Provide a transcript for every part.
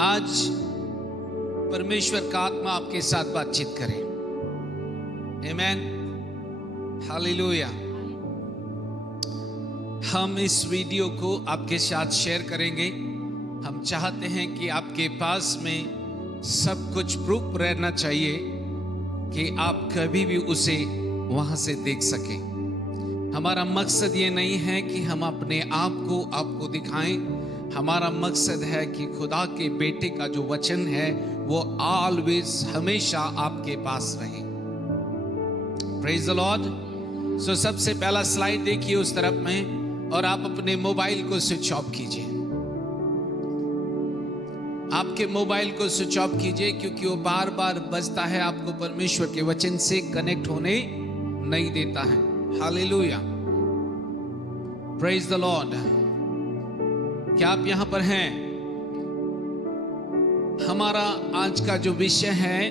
आज परमेश्वर का आत्मा आपके साथ बातचीत करे। आमेन, हालेलुया। हम इस वीडियो को आपके साथ शेयर करेंगे। हम चाहते हैं कि आपके पास में सब कुछ प्रूफ रहना चाहिए कि आप कभी भी उसे वहां से देख सकें। हमारा मकसद ये नहीं है कि हम अपने आप को आपको दिखाएं। हमारा मकसद है कि खुदा के बेटे का जो वचन है वो ऑलवेज हमेशा आपके पास रहे। Praise the Lord. सो सबसे पहला स्लाइड देखिए उस तरफ में, और आप अपने मोबाइल को स्विच ऑफ कीजिए। आपके मोबाइल को स्विच ऑफ कीजिए, क्योंकि वो बार बार बजता है, आपको परमेश्वर के वचन से कनेक्ट होने नहीं देता है। Hallelujah, praise the Lord. क्या आप यहां पर हैं? हमारा आज का जो विषय है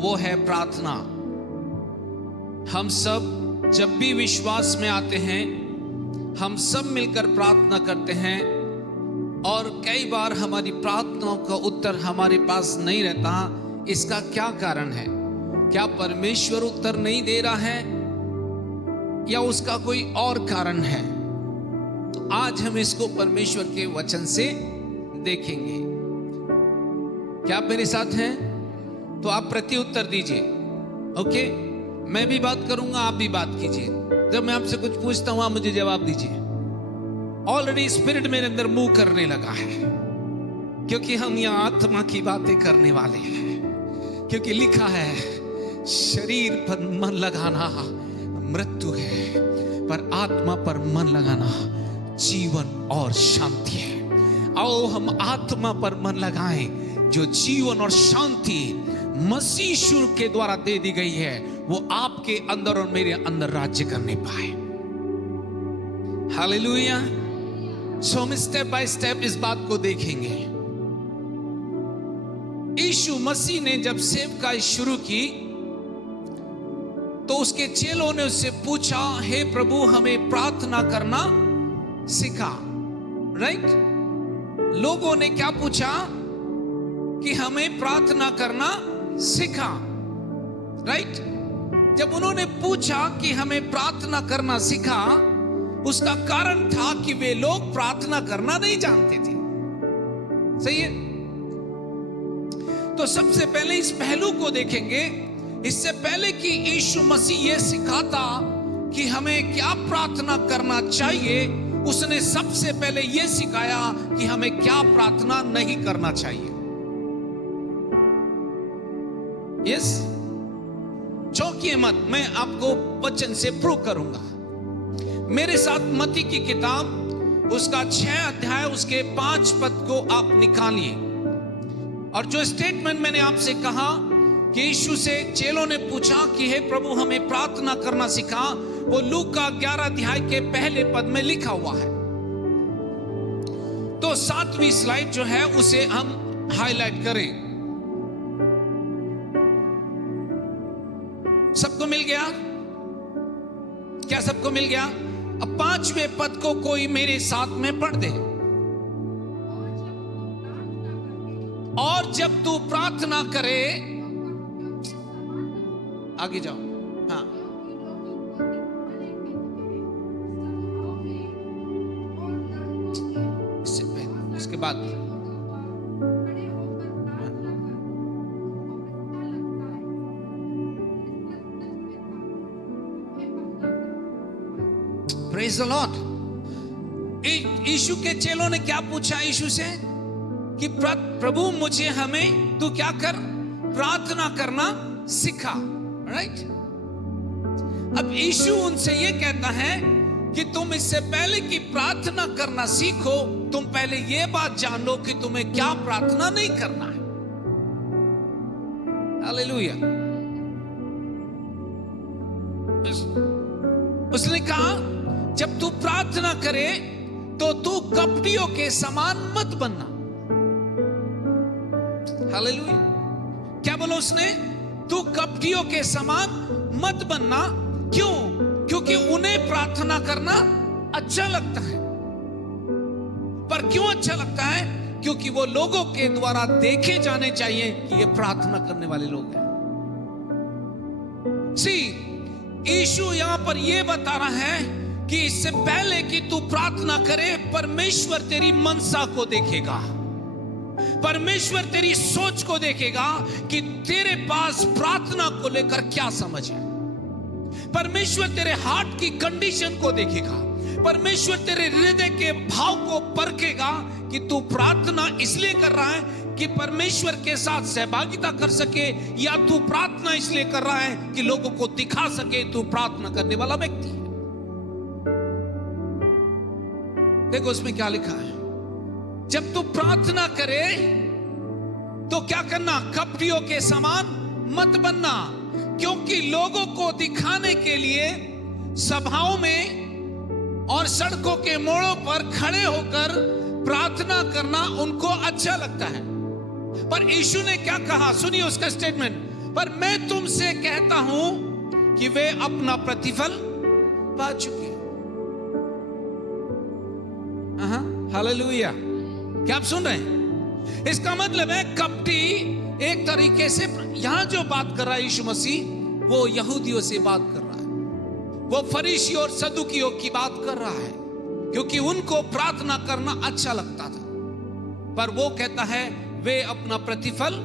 वो है प्रार्थना। हम सब जब भी विश्वास में आते हैं, हम सब मिलकर प्रार्थना करते हैं, और कई बार हमारी प्रार्थनाओं का उत्तर हमारे पास नहीं रहता। इसका क्या कारण है? क्या परमेश्वर उत्तर नहीं दे रहा है, या उसका कोई और कारण है? तो आज हम इसको परमेश्वर के वचन से देखेंगे। क्या आप मेरे साथ हैं? तो आप प्रति उत्तर दीजिए। ओके, मैं भी बात करूंगा, आप भी बात कीजिए। जब मैं आपसे कुछ पूछता हूं, आप मुझे जवाब दीजिए। ऑलरेडी स्पिरिट मेरे अंदर मूव करने लगा है, क्योंकि हम यहां आत्मा की बातें करने वाले हैं। क्योंकि लिखा है, शरीर पर मन लगाना मृत्यु है, पर आत्मा पर मन लगाना जीवन और शांति है। आओ हम आत्मा पर मन लगाएं, जो जीवन और शांति मसीह यीशु के द्वारा दे दी गई है, वो आपके अंदर और मेरे अंदर राज्य करने पाए। हालेलुया। सो हम स्टेप बाय स्टेप इस बात को देखेंगे। यीशु मसीह ने जब सेवकाई शुरू की, तो उसके चेलों ने उससे पूछा, हे प्रभु, हमें प्रार्थना करना सिखा। राइट? लोगों ने क्या पूछा? कि हमें प्रार्थना करना सिखा। राइट? जब उन्होंने पूछा कि हमें प्रार्थना करना सिखा, उसका कारण था कि वे लोग प्रार्थना करना नहीं जानते थे। सही है? तो सबसे पहले इस पहलू को देखेंगे। इससे पहले कि यीशु मसीह यह सिखाता कि हमें क्या प्रार्थना करना चाहिए, उसने सबसे पहले यह सिखाया कि हमें क्या प्रार्थना नहीं करना चाहिए। यस, चौंकिए मत, मैं आपको वचन से प्रूव करूंगा। मेरे साथ मत्ती की किताब, उसका 6 अध्याय, उसके 5 पद को आप निकालिए। और जो स्टेटमेंट मैंने आपसे कहा कि यीशु से चेलों ने पूछा कि हे प्रभु, हमें प्रार्थना करना सिखा, वो लूका 11 अध्याय के पहले पद में लिखा हुआ है। तो 7वीं स्लाइड जो है उसे हम हाईलाइट करें। सबको मिल गया? क्या सबको मिल गया? अब 5वें पद को कोई मेरे साथ में पढ़ दे। और जब तू प्रार्थना करे, आगे जाओ। हाँ, इससे पहले, इसके बाद प्रेज द लॉर्ड। यीशु के चेलों ने क्या पूछा यीशु से? कि प्रभु, मुझे हमें तू क्या कर? प्रार्थना करना सिखा। राइट? अब यीशु उनसे ये कहता है कि तुम इससे पहले कि प्रार्थना करना सीखो, तुम पहले ये बात जान लो कि तुम्हें क्या प्रार्थना नहीं करना है। हालेलुया। उसने कहा, जब तू प्रार्थना करे तो तू कपटियों के समान मत बनना। हालेलुया। क्या बोला उसने? तू कपटियों के समान मत बनना। क्यों? क्योंकि उन्हें प्रार्थना करना अच्छा लगता है। पर क्यों अच्छा लगता है? क्योंकि वो लोगों के द्वारा देखे जाने चाहिए कि ये प्रार्थना करने वाले लोग हैं। सी, यीशु यहां पर यह बता रहा है कि इससे पहले कि तू प्रार्थना करे, परमेश्वर तेरी मनसा को देखेगा, परमेश्वर तेरी सोच को देखेगा कि तेरे पास प्रार्थना को लेकर क्या समझ है। परमेश्वर तेरे हार्ट की कंडीशन को देखेगा, परमेश्वर तेरे हृदय के भाव को परखेगा कि तू प्रार्थना इसलिए कर रहा है कि परमेश्वर के साथ सहभागिता कर सके, या तू प्रार्थना इसलिए कर रहा है कि लोगों को दिखा सके तू प्रार्थना करने वाला व्यक्ति है। देखो उसमें क्या लिखा है, जब तू प्रार्थना करे तो क्या करना, कपटियों के समान मत बनना, क्योंकि लोगों को दिखाने के लिए सभाओं में और सड़कों के मोड़ों पर खड़े होकर प्रार्थना करना उनको अच्छा लगता है। पर यीशु ने क्या कहा, सुनिए उसका स्टेटमेंट, पर मैं तुमसे कहता हूं कि वे अपना प्रतिफल पा चुके। हालेलुया, क्या आप सुन रहे हैं? इसका मतलब है कपटी एक तरीके से, यहां जो बात कर रहा है यीशु मसीह, वो यहूदियों से बात कर रहा है, वो फरीसी और सदुकियों की बात कर रहा है, क्योंकि उनको प्रार्थना करना अच्छा लगता था। पर वो कहता है वे अपना प्रतिफल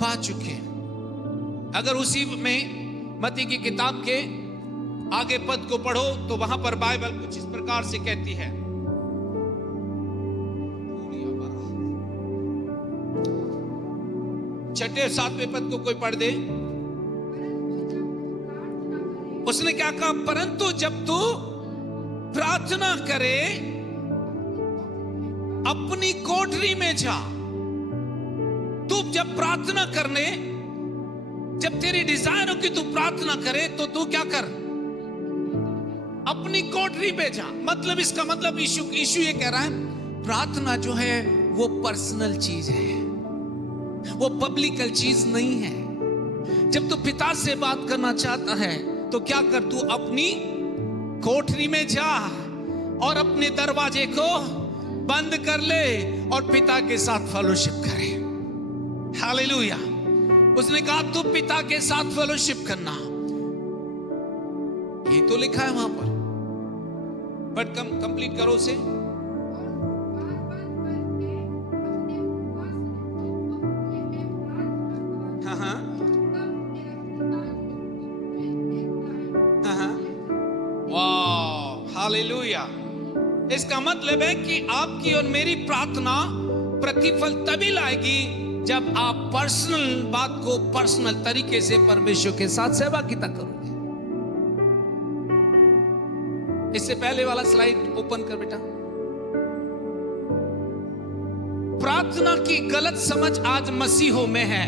पा चुके हैं। अगर उसी में मत्ती की किताब के आगे पद को पढ़ो तो वहां पर बाइबल कुछ इस प्रकार से कहती है, 6-7वें पद को कोई पढ़ दे। उसने क्या कहा, परंतु जब तू प्रार्थना करे अपनी कोठरी में जा। तू जब प्रार्थना करने, जब तेरी डिजायर हो कि तू प्रार्थना करे, तो तू क्या कर, अपनी कोठरी पे जा। मतलब इसका मतलब यीशु ये कह रहा है, प्रार्थना जो है वो पर्सनल चीज है, वो पब्लिकल चीज नहीं है। जब तू पिता से बात करना चाहता है तो क्या कर, तू अपनी कोठरी में जा और अपने दरवाजे को बंद कर ले और पिता के साथ फेलोशिप करे। हालेलुया। उसने कहा तू पिता के साथ फेलोशिप करना, ये तो लिखा है वहां पर, बट कंप्लीट करो उसे। हालेलुया। इसका मतलब है कि आपकी और मेरी प्रार्थना प्रतिफल तभी लाएगी जब आप पर्सनल बात को पर्सनल तरीके से परमेश्वर के साथ सहभागिता करोगे। इससे पहले वाला स्लाइड ओपन कर बेटा। प्रार्थना की गलत समझ आज मसीहों में है।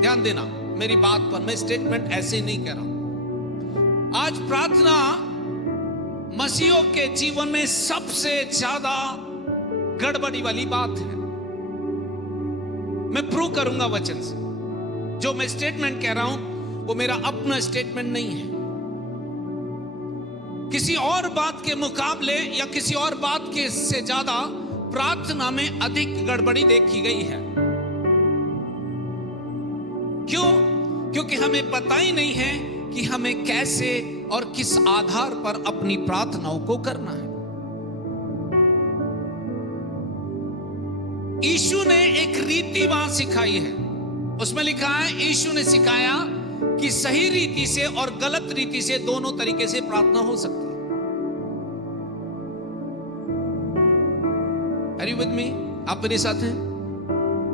ध्यान देना मेरी बात पर, मैं स्टेटमेंट ऐसे नहीं कह रहा हूं। आज प्रार्थना मसीहों के जीवन में सबसे ज्यादा गड़बड़ी वाली बात है। मैं प्रूव करूंगा वचन से। जो मैं स्टेटमेंट कह रहा हूं वो मेरा अपना स्टेटमेंट नहीं है, किसी और बात के मुकाबले या किसी और बात के से ज्यादा प्रार्थना में अधिक गड़बड़ी देखी गई है। क्यों? क्योंकि हमें पता ही नहीं है कि हमें कैसे और किस आधार पर अपनी प्रार्थनाओं को करना है। यीशु ने एक रीति वहां सिखाई है, उसमें लिखा है यीशु ने सिखाया कि सही रीति से और गलत रीति से दोनों तरीके से प्रार्थना हो सकती है। Are you with me? आप मेरे साथ हैं?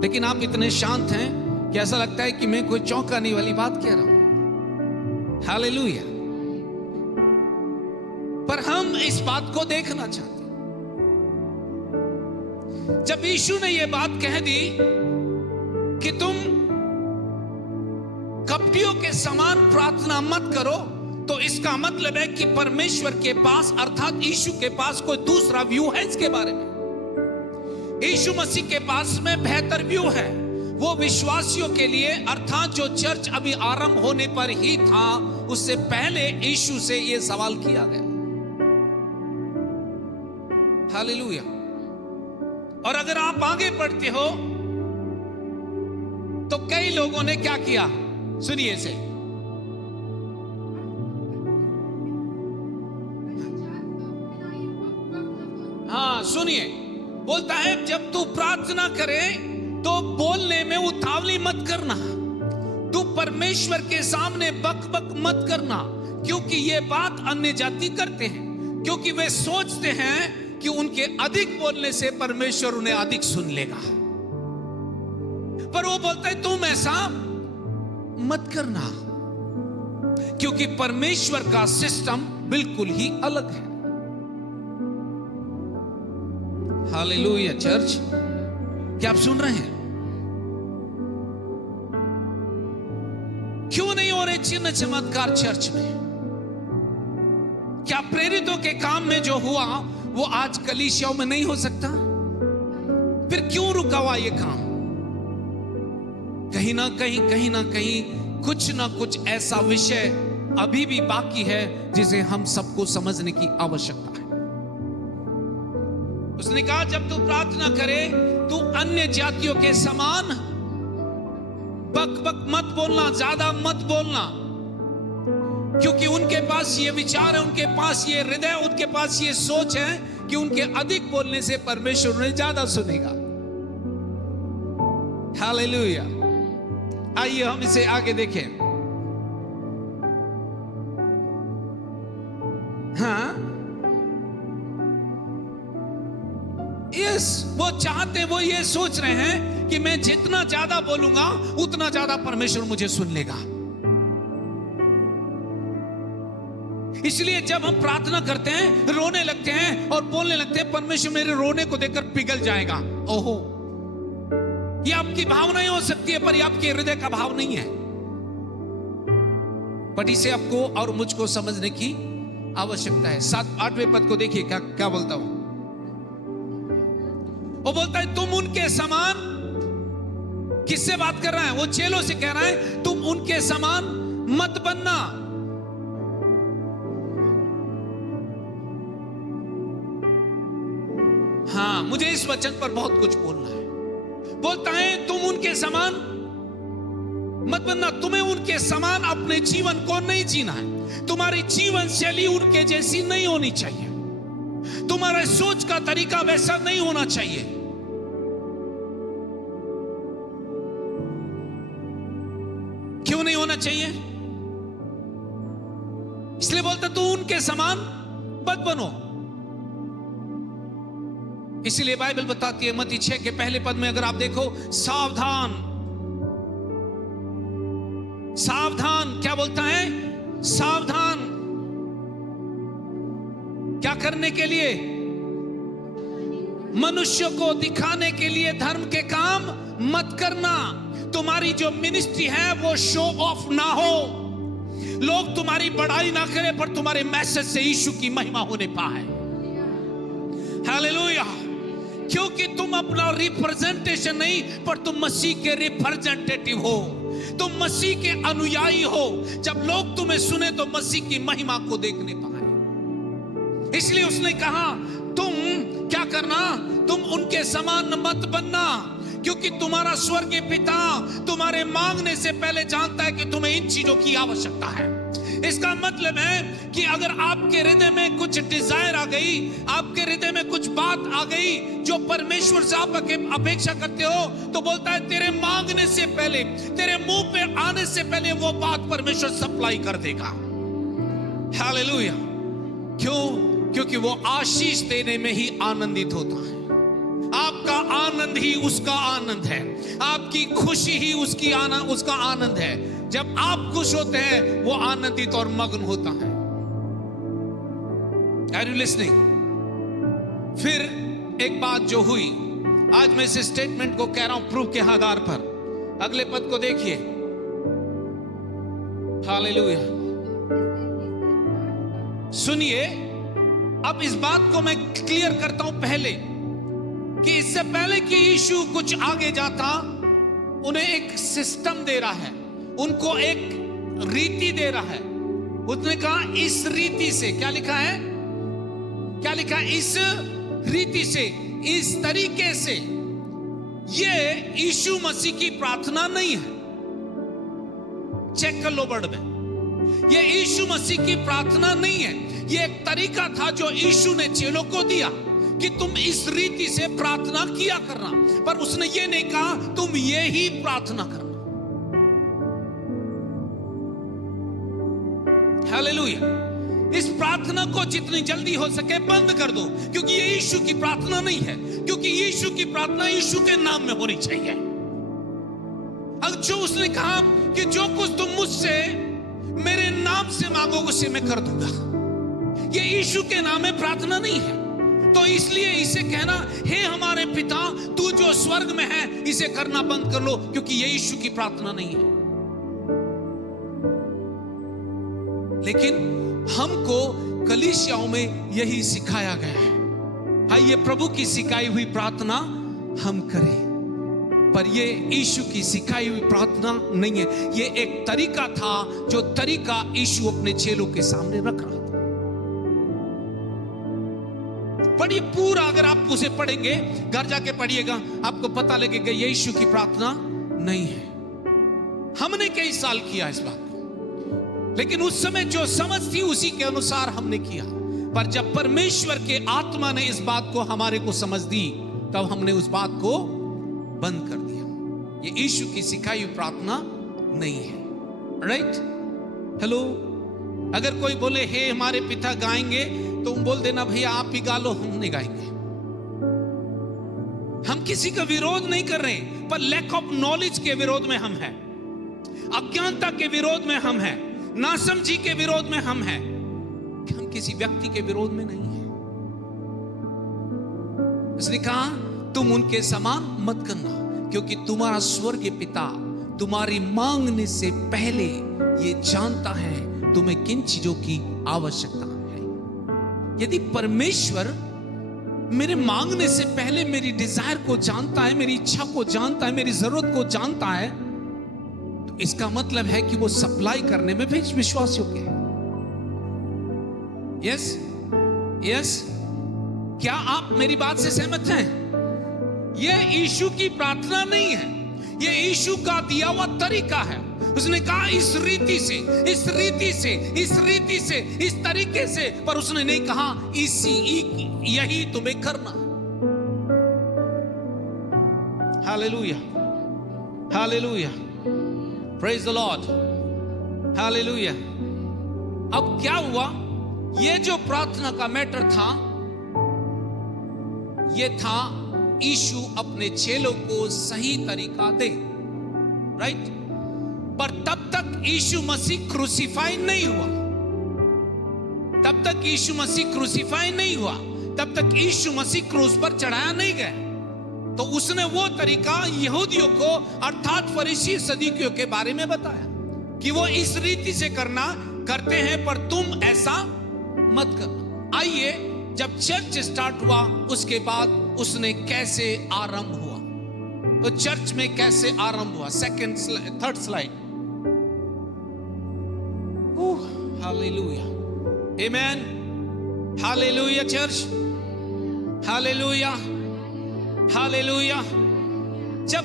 लेकिन आप इतने शांत हैं कि ऐसा लगता है कि मैं कोई चौंकाने वाली बात कह रहा हूं। हालेलुया। पर हम इस बात को देखना चाहते हैं। जब यीशु ने यह बात कह दी कि तुम कपटियों के समान प्रार्थना मत करो, तो इसका मतलब है कि परमेश्वर के पास अर्थात यीशु के पास कोई दूसरा व्यू है इसके बारे में। यीशु मसीह के पास में बेहतर व्यू है। वो विश्वासियों के लिए अर्थात जो चर्च अभी आरंभ होने पर ही था, उससे पहले यीशु से यह सवाल किया गया। हालेलुया। और अगर आप आगे बढ़ते हो तो कई लोगों ने क्या किया, सुनिए इसे। हाँ सुनिए, बोलता है जब तू प्रार्थना करे तो बोलने में उतावली मत करना, तू परमेश्वर के सामने बक बक मत करना, क्योंकि ये बात अन्य जाति करते हैं, क्योंकि वे सोचते हैं कि उनके अधिक बोलने से परमेश्वर उन्हें अधिक सुन लेगा। पर वो बोलता है तुम ऐसा मत करना, क्योंकि परमेश्वर का सिस्टम बिल्कुल ही अलग है। हालेलुया चर्च, क्या आप सुन रहे हैं? क्यों नहीं हो रहे चिन्ह चमत्कार चर्च में? क्या प्रेरितों के काम में जो हुआ वो आज कलीसियाओं में नहीं हो सकता? फिर क्यों रुका हुआ ये काम? कहीं ना कहीं कुछ ना कुछ ऐसा विषय अभी भी बाकी है जिसे हम सबको समझने की आवश्यकता है। उसने कहा जब तू प्रार्थना करे तू अन्य जातियों के समान बक बक मत बोलना, ज्यादा मत बोलना, क्योंकि उनके पास ये विचार है, उनके पास ये हृदय, उनके पास ये सोच है कि उनके अधिक बोलने से परमेश्वर उन्हें ज्यादा सुनेगा। हालेलुया। आइए हम इसे आगे देखें। हाँ यस, वो चाहते हैं, वो ये सोच रहे हैं कि मैं जितना ज्यादा बोलूंगा उतना ज्यादा परमेश्वर मुझे सुन लेगा। इसलिए जब हम प्रार्थना करते हैं, रोने लगते हैं और बोलने लगते हैं, परमेश्वर मेरे रोने को देखकर पिघल जाएगा। ओहो, ये आपकी भावनाएं हो सकती है पर ये आपके हृदय का भाव नहीं है। बट इसे आपको और मुझको समझने की आवश्यकता है। 7-8वें पद को देखिए क्या क्या बोलता हूं। वो बोलता है तुम उनके समान, किससे बात कर रहा है? वो चेलों से कह रहा है तुम उनके समान मत बनना। हाँ, मुझे इस वचन पर बहुत कुछ बोलना है। बोलता है तुम उनके समान मत बनना, तुम्हें उनके समान अपने जीवन को नहीं जीना है। तुम्हारी जीवन शैली उनके जैसी नहीं होनी चाहिए, तुम्हारा सोच का तरीका वैसा नहीं होना चाहिए। क्यों नहीं होना चाहिए? इसलिए बोलता तू उनके समान मत बनो। इसीलिए बाइबल बताती है मत्ती 6 के पहले पद में अगर आप देखो, सावधान सावधान, क्या बोलता है? सावधान क्या करने के लिए? मनुष्य को दिखाने के लिए धर्म के काम मत करना। तुम्हारी जो मिनिस्ट्री है वो शो ऑफ ना हो, लोग तुम्हारी बड़ाई ना करें पर तुम्हारे मैसेज से यीशु की महिमा होने पाए। हालेलुया। क्योंकि तुम अपना रिप्रेजेंटेशन नहीं पर तुम मसीह के रिप्रेजेंटेटिव हो, तुम मसीह के अनुयायी हो। जब लोग तुम्हें सुने तो मसीह की महिमा को देखने पाए। इसलिए उसने कहा तुम क्या करना? तुम उनके समान मत बनना, क्योंकि तुम्हारा स्वर्गीय पिता तुम्हारे मांगने से पहले जानता है कि तुम्हें इन चीजों की आवश्यकता है। इसका मतलब है कि अगर आपके हृदय में कुछ डिजायर आ गई, आपके हृदय में कुछ बात आ गई जो परमेश्वर से आप अपेक्षा करते हो, तो बोलता है तेरे मांगने से पहले, तेरे मुंह पे आने से पहले वो बात परमेश्वर सप्लाई कर देगा। हालेलुया। क्यों? क्योंकि वो आशीष देने में ही आनंदित होता है। आपका आनंद ही उसका आनंद है, आपकी खुशी ही उसका आनंद है। जब आप खुश होते हैं वो आनंदित और मग्न होता है। Are you listening? फिर एक बात जो हुई, आज मैं इस स्टेटमेंट को कह रहा हूं प्रूफ के आधार पर। अगले पद को देखिए। हालेलुया। सुनिए, अब इस बात को मैं क्लियर करता हूं पहले कि इससे पहले कि यीशु कुछ आगे जाता, उन्हें एक सिस्टम दे रहा है, उनको एक रीति दे रहा है। उसने कहा इस रीति से, क्या लिखा है? क्या लिखा है? इस रीति से इस तरीके से ये यीशु मसीह की प्रार्थना नहीं है। चेक कर लो वर्ड में, ये यीशु मसीह की प्रार्थना नहीं है। ये एक तरीका था जो यीशु ने चेलों को दिया कि तुम इस रीति से प्रार्थना किया करना, पर उसने ये नहीं कहा तुम ये ही प्रार्थना करना। हालेलुया। इस प्रार्थना को जितनी जल्दी हो सके बंद कर दो, क्योंकि ये यीशु की प्रार्थना नहीं है। क्योंकि यीशु की प्रार्थना यीशु के नाम में होनी चाहिए। अब जो उसने कहा कि जो कुछ तुम मुझसे मेरे नाम से मांगोगे उसे मैं कर दूंगा, ये यीशु के नाम में प्रार्थना नहीं है। तो इसलिए इसे कहना, हे हमारे पिता तू जो स्वर्ग में है, इसे करना बंद कर लो, क्योंकि ये यीशु की प्रार्थना नहीं है। लेकिन हमको कलीसियाओं में यही सिखाया गया है। आइए प्रभु की सिखाई हुई प्रार्थना हम करें, पर ये यीशु की सिखाई हुई प्रार्थना नहीं है। ये एक तरीका था, जो तरीका यीशु अपने चेलों के सामने रख रहा था। पढ़िए पूरा, अगर आप उसे पढ़ेंगे, घर जाके पढ़िएगा, आपको पता लगेगा ये यीशु की प्रार्थना नहीं है। हमने कई साल किया इस बात को, लेकिन उस समय जो समझ थी उसी के अनुसार हमने किया। पर जब परमेश्वर के आत्मा ने इस बात को हमारे को समझ दी, तब हमने उस बात को बंद कर दिया। ये यीशु की सिखाई हुई प्रार्थना नहीं है। राइट? हेलो, अगर कोई बोले हे हमारे पिता गाएंगे, तो बोल देना भैया आप ही गा लो, हम नहीं गाएंगे। हम किसी का विरोध नहीं कर रहे, पर लैक ऑफ नॉलेज के विरोध में हम हैं, अज्ञानता के विरोध में हम हैं, नासमझी के विरोध में हम हैं। हम किसी व्यक्ति के विरोध में नहीं है। इसने कहा तुम उनके समान मत करना, क्योंकि तुम्हारा स्वर्गीय पिता तुम्हारी मांगने से पहले ये जानता है तुम्हें किन चीजों की आवश्यकता है। यदि परमेश्वर मेरे मांगने से पहले मेरी डिजायर को जानता है, मेरी इच्छा को जानता है, मेरी जरूरत को जानता है, तो इसका मतलब है कि वो सप्लाई करने में भी विश्वास योग्य है। यस यस, क्या आप मेरी बात से सहमत हैं? यह यीशु की प्रार्थना नहीं है, यह यीशु का दिया हुआ तरीका है। उसने कहा इस रीति से, इस रीति से, इस रीति से, इस तरीके से, पर उसने नहीं कहा इसी यही तुम्हें करना। Hallelujah, hallelujah, praise the Lord, hallelujah. अब क्या हुआ? ये जो प्रार्थना का मैटर था, ये था यीशु अपने चेलों को सही तरीका दे। राइट? पर तब तक यीशु मसीह क्रूसीफाई नहीं हुआ, तब तक यीशु मसीह क्रूसीफाई नहीं हुआ, तब तक यीशु मसीह क्रूस पर चढ़ाया नहीं गया। तो उसने वो तरीका यहूदियों को अर्थात फरीसी सदूकियों के बारे में बताया कि वो इस रीति से करते हैं, पर तुम ऐसा मत करना। आइए, जब चर्च स्टार्ट हुआ उसके बाद उसने कैसे आरंभ हुआ, तो चर्च में कैसे आरंभ हुआ। Third slide. हालेलुया, आमेन, हालेलुया चर्च, हालेलुया, हालेलुया। जब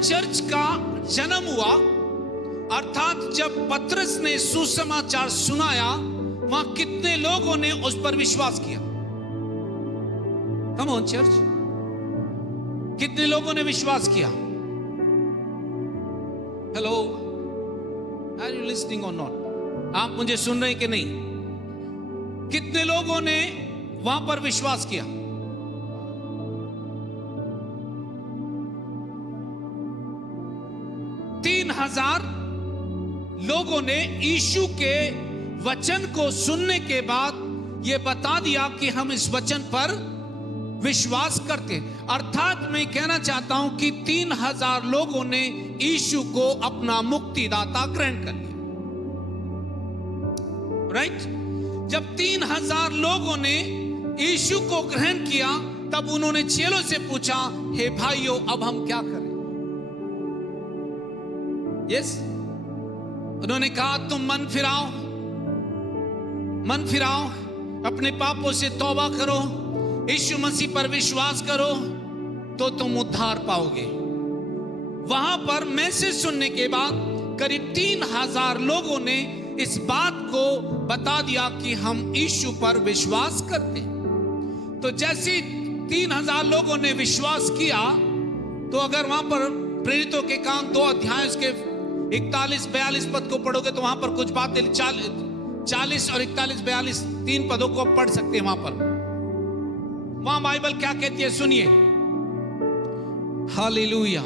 चर्च का जन्म हुआ, अर्थात जब पतरस ने सुसमाचार सुनाया, वहां कितने लोगों ने उस पर विश्वास किया? कम ऑन चर्च, कितने लोगों ने विश्वास किया? हेलो, आर यू लिसनिंग और नॉट? आप मुझे सुन रहे हैं कि नहीं? कितने लोगों ने वहां पर विश्वास किया? तीन 3000 लोगों ने यीशु के वचन को सुनने के बाद यह बता दिया कि हम इस वचन पर विश्वास करते। अर्थात मैं कहना चाहता हूं कि 3000 लोगों ने यीशु को अपना मुक्तिदाता ग्रहण कर लिया। राइट? जब 3000 लोगों ने यीशु को ग्रहण किया, तब उन्होंने चेलों से पूछा, हे भाइयों, अब हम क्या करें? यस, उन्होंने कहा तुम मन फिराओ, अपने पापों से तौबा करो, यीशु मसीह पर विश्वास करो, तो तुम उद्धार पाओगे। वहां पर मैसेज सुनने के बाद करीब 3000 लोगों ने इस बात को बता दिया कि हम यीशु पर विश्वास करते हैं। तो जैसे 3000 लोगों ने विश्वास किया, तो अगर वहां पर प्रेरितों के काम 2 अध्याय उसके 41-42 पद को पढ़ोगे तो वहां पर कुछ बातें 40 और 41-42 3 पदों को पढ़ सकते हैं। वहां बाइबल क्या कहती है सुनिए। हालेलुया।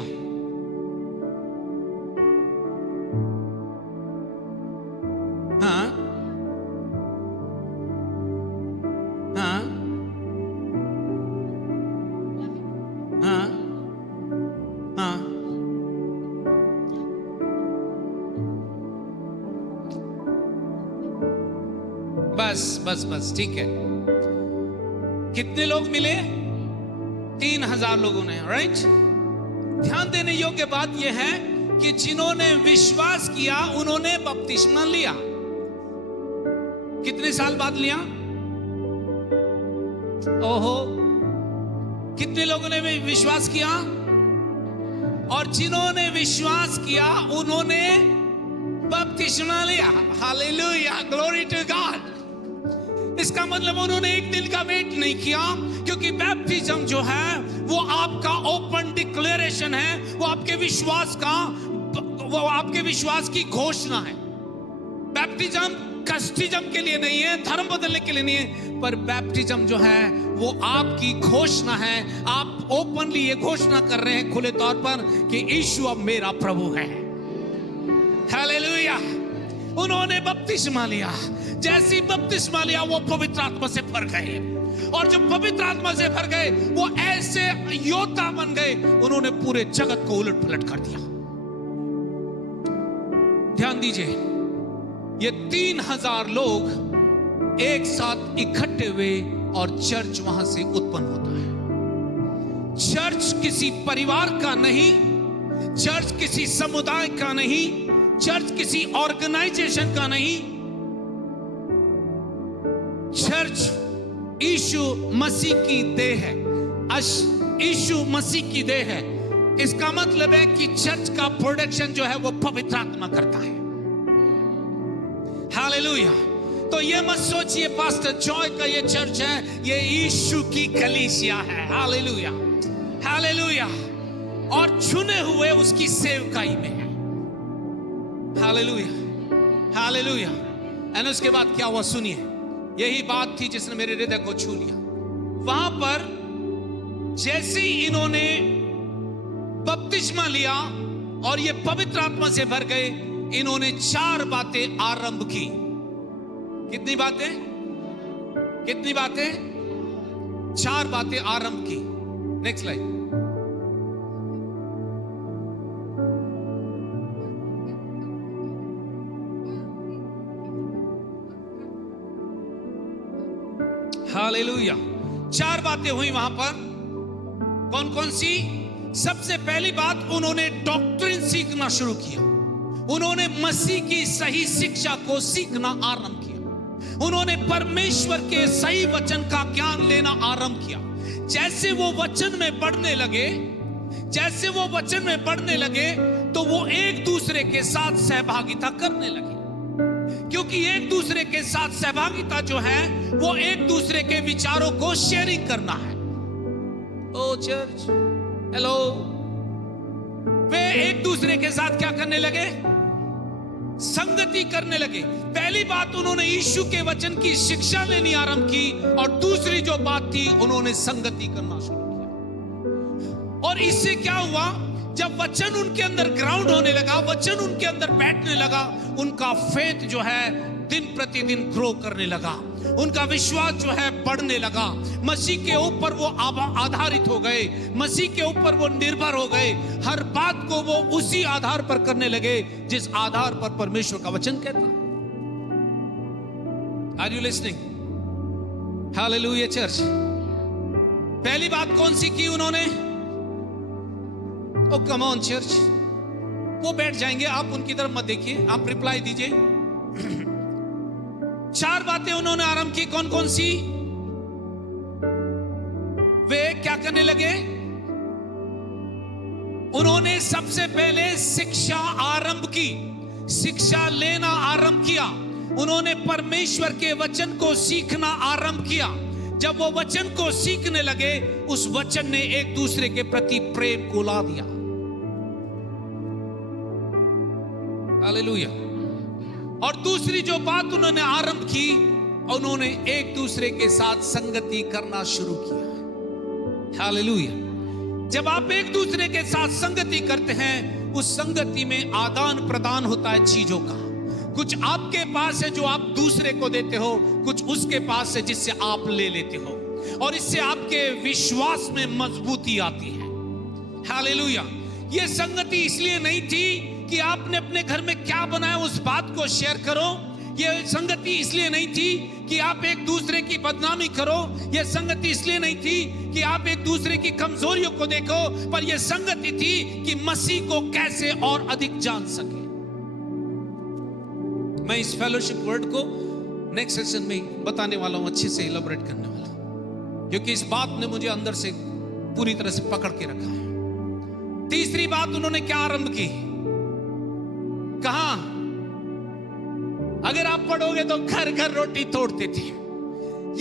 हाँ हाँ हाँ हाँ। बस ठीक है। कितने लोग मिले? 3000 लोगों ने, राइट। ध्यान देने योग्य बात यह है कि जिन्होंने विश्वास किया उन्होंने बपतिस्मा लिया। कितने साल बाद लिया? ओहो, कितने लोगों ने विश्वास किया? और जिन्होंने विश्वास किया उन्होंने बपतिस्मा लिया। Hallelujah, glory to God. इसका मतलब उन्होंने एक दिन का वेट नहीं किया, क्योंकि बैप्टिज्म जो है वो आपका ओपन डिक्लेरेशन है, वो आपके विश्वास की घोषणा है। बैप्टिज्म कस्टिज्म के लिए नहीं है, धर्म बदलने के लिए नहीं है, पर बैप्टिज्म जो है वो आपकी घोषणा है। आप ओपनली ये घोषणा कर रहे हैं खुले तौर पर कि यीशु अब मेरा प्रभु है। हालेलुया। उन्होंने बपतिस्मा लिया। जैसी बपतिस्मा लिया वो पवित्र आत्मा से भर गए, और जब पवित्र आत्मा से भर गए वो ऐसे योद्धा बन गए, उन्होंने पूरे जगत को उलट पलट कर दिया। ध्यान दीजिए, ये 3000 लोग एक साथ इकट्ठे हुए और चर्च वहां से उत्पन्न होता है। चर्च किसी परिवार का नहीं, चर्च किसी समुदाय का नहीं, चर्च किसी ऑर्गेनाइजेशन का नहीं, चर्च यीशु मसीह की देह है। यीशु मसीह की देह है। इसका मतलब है कि चर्च का प्रोडक्शन जो है वो पवित्र आत्मा करता है। हालेलुया। तो ये मत सोचिए पास्टर जॉय का ये चर्च है, ये यीशु की कलीसिया है। Hallelujah, hallelujah. और चुने हुए उसकी सेवकाई में है। Hallelujah, hallelujah. एंड उसके बाद क्या हुआ सुनिए। यही बात थी जिसने मेरे हृदय को छू लिया। वहां पर जैसे ही इन्होंने बपतिस्मा लिया और ये पवित्र आत्मा से भर गए, इन्होंने 4 बातें आरंभ की। कितनी बातें? कितनी बातें? 4 बातें आरंभ की। Next slide. हालेलुया। 4 बातें हुई वहां पर। कौन कौन सी? सबसे पहली बात, उन्होंने डॉक्ट्रिन सीखना शुरू किया। उन्होंने मसीह की सही शिक्षा को सीखना आरंभ किया। उन्होंने परमेश्वर के सही वचन का ज्ञान लेना आरंभ किया। जैसे वो वचन में बढ़ने लगे, तो वो एक दूसरे के साथ सहभागिता करने लगे। क्योंकि एक दूसरे के साथ सहभागिता जो है वो एक दूसरे के विचारों को शेयरिंग करना है। ओ चर्च, हेलो। वे एक दूसरे के साथ क्या करने लगे? संगति करने लगे। पहली बात, उन्होंने यीशु के वचन की शिक्षा लेनी आरंभ की, और दूसरी जो बात थी, उन्होंने संगति करना शुरू किया। और इससे क्या हुआ? जब वचन उनके अंदर ग्राउंड होने लगा, वचन उनके अंदर बैठने लगा, उनका फेथ जो है दिन प्रतिदिन ग्रो करने लगा। उनका विश्वास जो है बढ़ने लगा। मसीह के ऊपर वो आधारित हो गए, मसीह के ऊपर वो निर्भर हो गए। हर बात को वो उसी आधार पर करने लगे जिस आधार पर परमेश्वर का वचन कहता है। Are you listening? Hallelujah church. पहली बात कौन सी की उन्होंने? Oh come on church. वो बैठ जाएंगे, आप उनकी तरफ मत देखिए, आप रिप्लाई दीजिए। 4 बातें उन्होंने आरंभ की। कौन कौन सी? वे क्या करने लगे? उन्होंने सबसे पहले शिक्षा आरंभ की, शिक्षा लेना आरंभ किया। उन्होंने परमेश्वर के वचन को सीखना आरंभ किया। जब वो वचन को सीखने लगे, उस वचन ने एक दूसरे के प्रति प्रेम को ला दिया। हालेलुया। और दूसरी जो बात उन्होंने आरंभ की, उन्होंने एक दूसरे के साथ संगति करना शुरू किया। हालेलुया। जब आप एक दूसरे के साथ संगति करते हैं, उस संगति में आदान प्रदान होता है चीजों का। कुछ आपके पास है जो आप दूसरे को देते हो, कुछ उसके पास है जिससे आप ले लेते हो, और इससे आपके विश्वास में मजबूती आती है। हालेलुया। ये संगति इसलिए नहीं थी कि आपने अपने घर में क्या बनाया उस बात को शेयर करो। ये संगति इसलिए नहीं थी कि आप एक दूसरे की बदनामी करो। ये संगति इसलिए नहीं थी कि आप एक दूसरे की कमजोरियों को देखो, पर यह संगति थी कि मसीह को कैसे और अधिक जान सके। मैं इस फेलोशिप वर्ड को नेक्स्ट सेशन में बताने वाला हूं, अच्छे से इलैबोरेट करने वाला हूं, क्योंकि इस बात ने मुझे अंदर से पूरी तरह से पकड़ के रखा है। तीसरी बात उन्होंने क्या आरंभ की? कहा? अगर आप पढ़ोगे तो घर घर रोटी तोड़ते थे।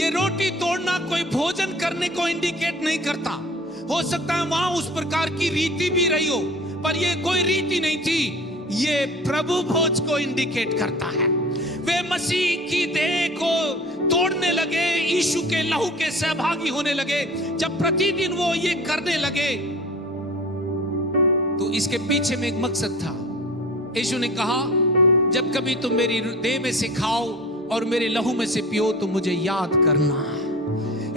ये रोटी तोड़ना कोई भोजन करने को इंडिकेट नहीं करता। हो सकता है वहां उस प्रकार की रीति भी रही हो, पर यह कोई रीति नहीं थी। ये प्रभु भोज को इंडिकेट करता है। वे मसीह की देह को तोड़ने लगे, यीशु के लहू के सहभागी होने लगे। जब प्रतिदिन वो ये करने लगे, तो इसके पीछे में एक मकसद था। यीशु ने कहा, जब कभी तुम मेरी देह में से खाओ और मेरे लहू में से पियो तो मुझे याद करना।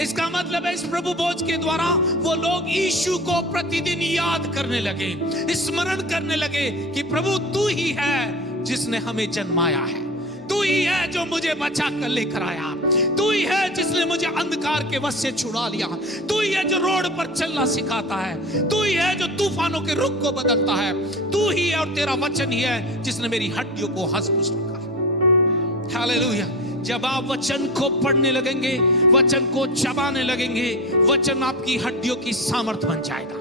इसका मतलब है इस प्रभु भोज के द्वारा वो लोग यीशु को प्रतिदिन याद करने लगे, स्मरण करने लगे कि प्रभु तू ही है जिसने हमें जन्माया है, तू ही है जो मुझे बचा कर लेकर आया, तू ही है जिसने मुझे अंधकार के वश से छुड़ा लिया, तू ही है जो रोड पर चलना सिखाता है, तू ही है जो तूफानों के रुख को बदलता है, तू ही है और तेरा वचन ही है जिसने मेरी हड्डियों को हंस-पुष्ट रखा है। हालेलुया। जब आप वचन को पढ़ने लगेंगे, वचन को चबाने लगेंगे, वचन आपकी हड्डियों की सामर्थ बन जाएगा।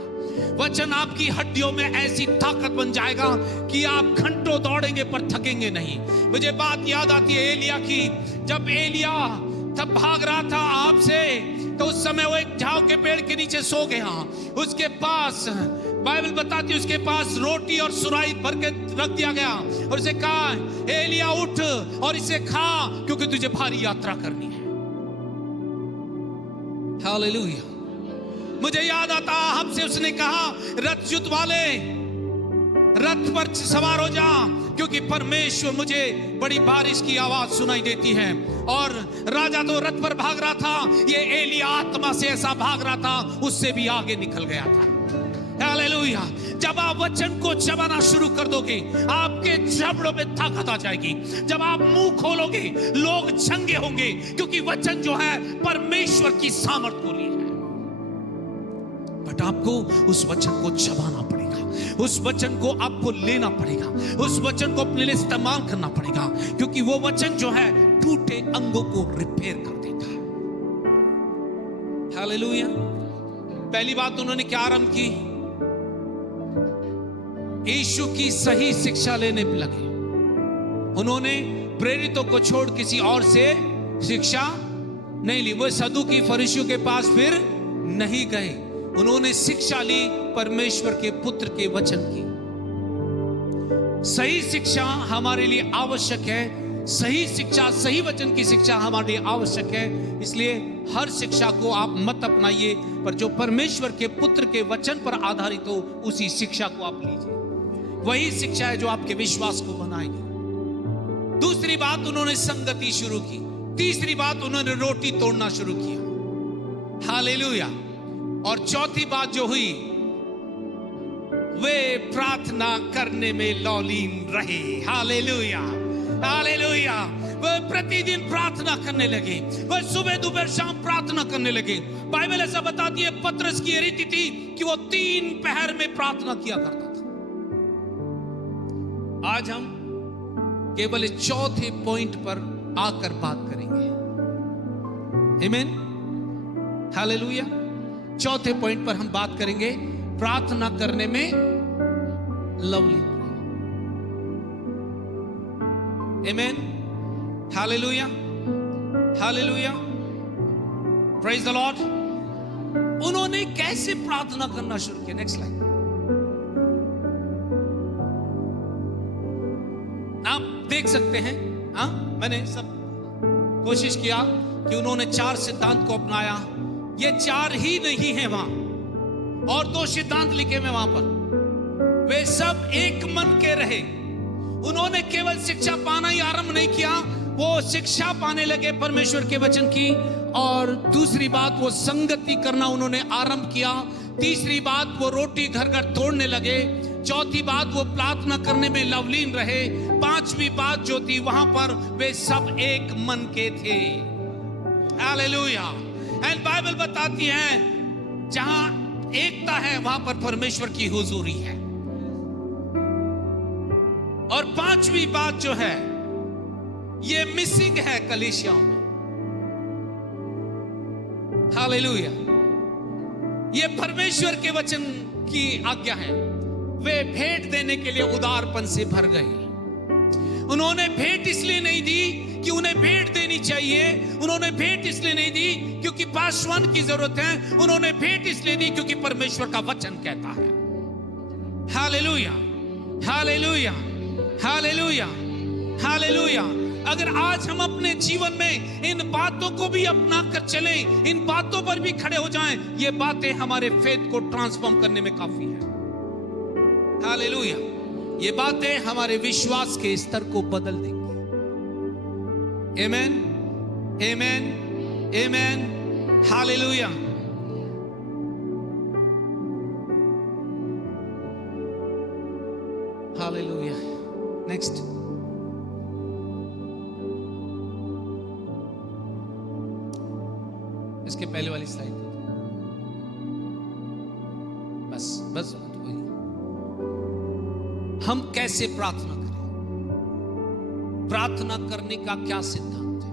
वचन आपकी हड्डियों में ऐसी ताकत बन जाएगा कि आप घंटों दौड़ेंगे पर थकेंगे नहीं। मुझे बात याद आती है एलिया की। जब एलिया तब भाग रहा था आपसे, तो उस समय वो एक झाव के पेड़ के नीचे सो गया। उसके पास बाइबल बताती है उसके पास रोटी और सुराही भर के रख दिया गया और उसे कहा, एलिया उठ और इसे खा क्योंकि तुझे भारी यात्रा करनी है। हालेलुया। मुझे याद आता हमसे उसने कहा, रथ युद्ध वाले रथ पर सवार हो जा, क्योंकि परमेश्वर मुझे बड़ी बारिश की आवाज सुनाई देती है। और राजा तो रथ पर भाग रहा था, ये एलिया आत्मा से ऐसा भाग रहा था, उससे भी आगे निकल गया था। हालेलुया। जब आप वचन को चबाना शुरू कर दोगे, आपके जबड़ों में ताकत आ जाएगी। जब आप मुंह खोलोगे, लोग चंगे होंगे, क्योंकि वचन जो है परमेश्वर की सामर्थ को लिए है। बट आपको उस वचन को चबाना पड़ेगा, उस वचन को आपको लेना पड़ेगा, उस वचन को अपने लिए इस्तेमाल करना पड़ेगा, क्योंकि वो वचन जो है टूटे अंगों को रिपेयर कर देता है। हालेलुया। पहली बात उन्होंने क्या आरंभ की? यीशु की सही शिक्षा लेने लगे। उन्होंने प्रेरितों को छोड़ किसी और से शिक्षा नहीं ली। वो सदूकी फरीसियों के पास फिर नहीं गए, उन्होंने शिक्षा ली परमेश्वर के पुत्र के वचन की। सही शिक्षा हमारे लिए आवश्यक है। सही शिक्षा, सही वचन की शिक्षा हमारे लिए आवश्यक है। इसलिए हर शिक्षा को आप मत अपनाइए, पर जो परमेश्वर के पुत्र के वचन पर आधारित हो, उसी शिक्षा को आप लीजिए। वही शिक्षा है जो आपके विश्वास को बनाएगी। दूसरी बात, उन्होंने संगति शुरू की। तीसरी बात, उन्होंने रोटी तोड़ना शुरू किया। हालेलुया। और चौथी बात जो हुई, वे प्रार्थना करने में लौलीन रहे। Hallelujah, hallelujah. वे प्रतिदिन प्रार्थना करने लगे, वे सुबह दोपहर शाम प्रार्थना करने लगे। बाइबल ऐसा बताती है, पतरस की रीति थी कि वो 3 पहर में प्रार्थना किया करता था। आज हम केवल इस चौथे पॉइंट पर आकर बात करेंगे। आमीन, हालेलुया। चौथे पॉइंट पर हम बात करेंगे प्रार्थना करने में लवली। आमीन, hallelujah, hallelujah, praise the Lord. उन्होंने कैसे प्रार्थना करना शुरू किया? नेक्स्ट लाइन आप देख सकते हैं। हाँ, मैंने सब कोशिश किया कि उन्होंने 4 सिद्धांत को अपनाया। ये 4 ही नहीं है वहां, और 2 सिद्धांत लिखे हुए वहां पर। वे सब एक मन के रहे। उन्होंने केवल शिक्षा पाना ही आरंभ नहीं किया, वो शिक्षा पाने लगे परमेश्वर के वचन की। और दूसरी बात, वो संगति करना उन्होंने आरंभ किया। तीसरी बात, वो रोटी घर घर तोड़ने लगे। चौथी बात, वो प्रार्थना करने में लवलीन रहे। पांचवी बात जो थी, वहां पर वे सब एक मन के थे। हालेलुया। एंड बाइबल बताती है जहां एकता है वहां पर परमेश्वर की हुजूरी है। और पांचवी बात जो है, ये मिसिंग है कलीसियाओं में। हालेलुया। ये परमेश्वर के वचन की आज्ञा है। वे भेंट देने के लिए उदारपन से भर गए। उन्होंने भेंट इसलिए नहीं दी कि उन्हें भेंट देनी चाहिए। उन्होंने भेंट इसलिए नहीं दी क्योंकि पासवान की जरूरत है। उन्होंने भेंट इसलिए दी क्योंकि परमेश्वर का वचन कहता है। Hallelujah, hallelujah, hallelujah, hallelujah. अगर आज हम अपने जीवन में इन बातों को भी अपना कर चलें, इन बातों पर भी खड़े हो जाएं, ये बातें हमारे फेथ को ट्रांसफॉर्म करने में काफी है। हालेलुया। ये बातें हमारे विश्वास के स्तर को बदल देंगी। आमेन, आमेन, आमेन, हालेलुया। हालेलुया। नेक्स्ट, इसके पहले वाली स्लाइड। बस बस हम कैसे प्रार्थना करें? प्रार्थना करने का क्या सिद्धांत है?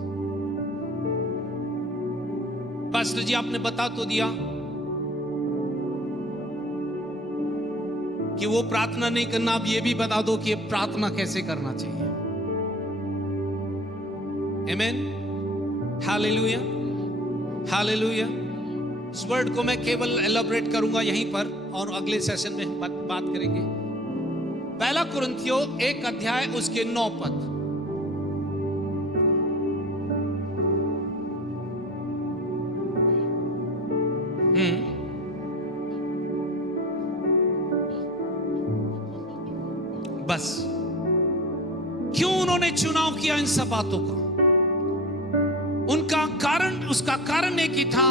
पास्टर जी आपने बता तो दिया कि वो प्रार्थना नहीं करना। अब ये भी बता दो कि प्रार्थना कैसे करना चाहिए। आमेन, हालेलुया, हालेलुया। इस वर्ड को मैं केवल एलैबोरेट करूंगा यहीं पर, और अगले सेशन में बात करेंगे। पहला कुरिन्थियों 1 अध्याय उसके 9 पद। बस क्यों उन्होंने चुनाव किया इन सब बातों का? उनका कारण, उसका कारण एक ही था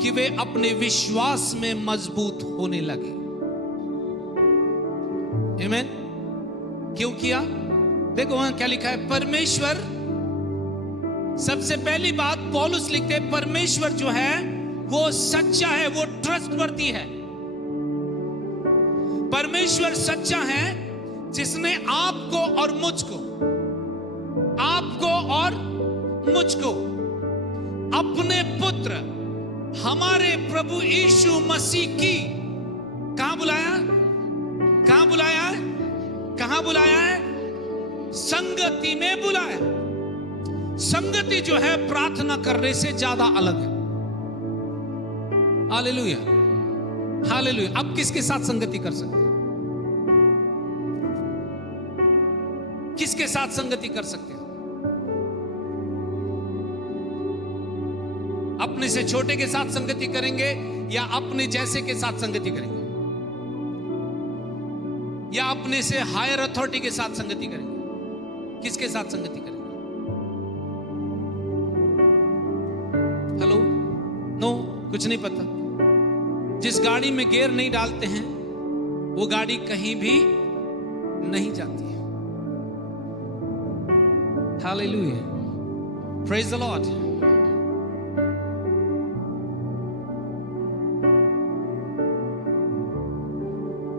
कि वे अपने विश्वास में मजबूत होने लगे। आमीन। क्यों किया? देखो वहां क्या लिखा है। परमेश्वर, सबसे पहली बात पौलुस लिखते हैं, परमेश्वर जो है वो सच्चा है, वो ट्रस्टवर्दी है। परमेश्वर सच्चा है जिसने आपको और मुझको, आपको और मुझको अपने पुत्र हमारे प्रभु यीशु मसीह की कहां बुलाया? कहां बुलाया है? कहां बुलाया है? संगति में बुलाया। संगति जो है प्रार्थना करने से ज्यादा अलग है। Hallelujah, hallelujah. अब किसके साथ संगति कर सकते हैं? किसके साथ संगति कर सकते हैं? अपने से छोटे के साथ संगति करेंगे या अपने जैसे के साथ संगति करेंगे, या अपने से हायर अथॉरिटी के साथ संगति करेंगे? किसके साथ संगति करेंगे? हेलो, नो, कुछ नहीं पता। जिस गाड़ी में गियर नहीं डालते हैं वो गाड़ी कहीं भी नहीं जाती है। Hallelujah, praise the Lord.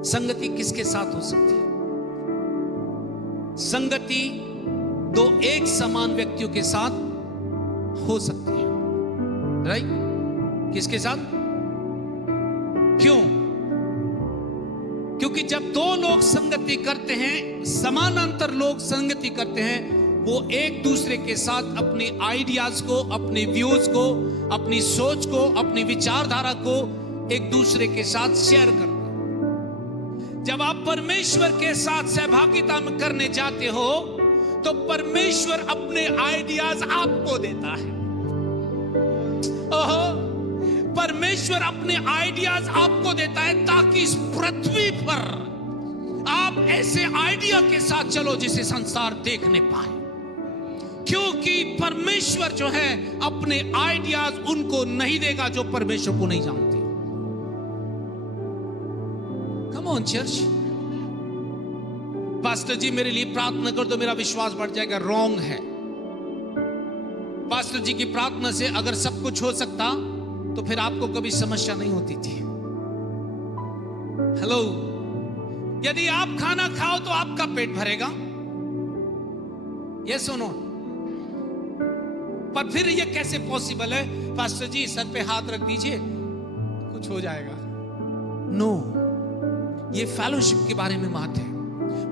संगति किसके साथ हो सकती है? संगति दो एक समान व्यक्तियों के साथ हो सकती है। राइट? किसके साथ? क्यों? क्योंकि जब दो लोग संगति करते हैं, समानांतर लोग संगति करते हैं, वो एक दूसरे के साथ अपने आइडियाज को, अपने व्यूज को, अपनी सोच को, अपनी विचारधारा को एक दूसरे के साथ शेयर करते हैं। जब आप परमेश्वर के साथ सहभागिता में करने जाते हो तो परमेश्वर अपने आइडियाज आपको देता है। ओहो, परमेश्वर अपने आइडियाज आपको देता है ताकि इस पृथ्वी पर आप ऐसे आइडिया के साथ चलो जिसे संसार देख नहीं पाए। क्योंकि परमेश्वर जो है अपने आइडियाज उनको नहीं देगा जो परमेश्वर को नहीं जानते। कम ऑन चर्च, पास्टर जी मेरे लिए प्रार्थना कर दो, मेरा विश्वास बढ़ जाएगा। रॉन्ग है। पास्टर जी की प्रार्थना से अगर सब कुछ हो सकता तो फिर आपको कभी समस्या नहीं होती थी। हेलो, यदि आप खाना खाओ तो आपका पेट भरेगा, यस और नो? पर फिर ये कैसे पॉसिबल है? पास्टर जी सर पे हाथ रख दीजिए कुछ हो जाएगा। नो, ये फेलोशिप के बारे में बात है।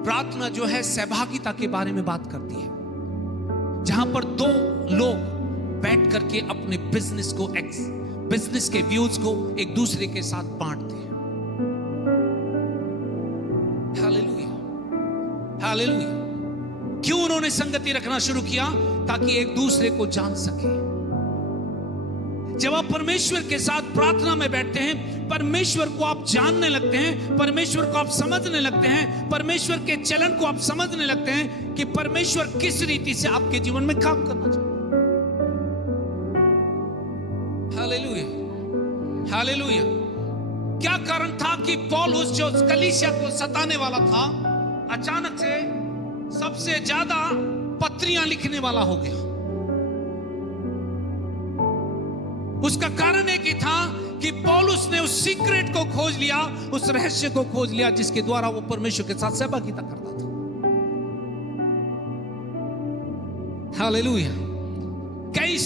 प्रार्थना जो है सहभागिता के बारे में बात करती है, जहां पर दो लोग बैठ करके अपने बिजनेस के व्यूज को एक दूसरे के साथ बांटते हैं। Hallelujah, hallelujah. क्यों उन्होंने संगति रखना शुरू किया? ताकि एक दूसरे को जान सके। जब आप परमेश्वर के साथ प्रार्थना में बैठते हैं, परमेश्वर को आप जानने लगते हैं, परमेश्वर को आप समझने लगते हैं, परमेश्वर के चलन को आप समझने लगते हैं कि परमेश्वर किस रीति से आपके जीवन में काम करना चाहता है। Hallelujah, hallelujah. क्या कारण था कि पौलुस जो कलीसिया को सताने वाला था, अचानक से सबसे ज्यादा पत्रियां लिखने वाला हो गया? उसका कारण एक ही था कि पौलुस ने उस सीक्रेट को खोज लिया, उस रहस्य को खोज लिया जिसके द्वारा वो परमेश्वर के साथ सहभागिता करता था। हालेलुया। कई